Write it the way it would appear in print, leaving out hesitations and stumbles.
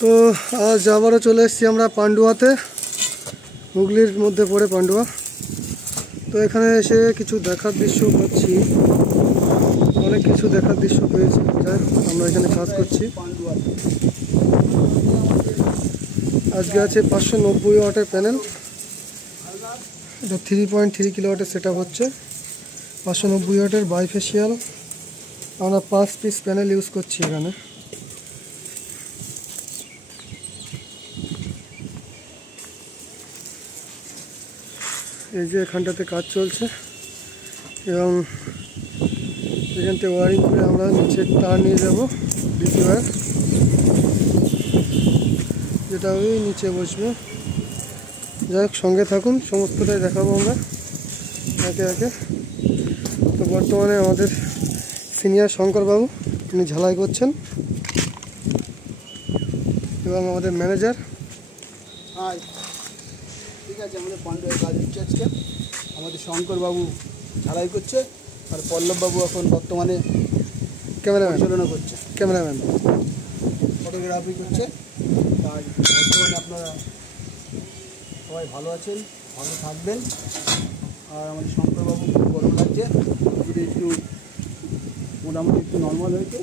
তো আজ আবারও চলে এসেছি আমরা পান্ডুয়াতে, হুগলির মধ্যে পড়ে পান্ডুয়া। তো এখানে এসে কিছু দেখার দৃশ্য পাচ্ছি, অনেক কিছু দেখার দৃশ্য পেয়েছি। যাই আমরা এখানে কাজ করছি। আজকে আছে 590 ওয়াটের প্যানেল, এটা 3.3 কিলোওয়াটের সেট আপ হচ্ছে। 590 ওয়াটের বাইফেশিয়াল, আমরা 5 পিস প্যানেল ইউজ করছি এখানে। এই যে এখানটাতে কাজ চলছে এবং এখান থেকে ওয়ারিং করে আমরা নিচের তার নিয়ে যাব ডিসি ওয়্যার, যেটা ওই নিচে বসবে। যাই হোক, সঙ্গে থাকুন, সমস্তটাই দেখাবো আমরা একে একে। তো বর্তমানে আমাদের সিনিয়র শঙ্করবাবু তিনি ঝালাই করছেন এবং আমাদের ম্যানেজার। হাই, ঠিক আছে, আমাদের পান্ডুয়ার কাজ হচ্ছে আজকে। আমাদের শঙ্করবাবু ঝালাই করছে আর পল্লববাবু এখন বর্তমানে পরিচালনা করছে, ক্যামেরাম্যান ফটোগ্রাফি করছে। আর বর্তমানে আপনারা সবাই ভালো আছেন, ভালো থাকবেন। আর আমাদের শঙ্করবাবু খুব গরম লাগছে, যদি একটু মোটামুটি একটু নর্মাল হয়েছে।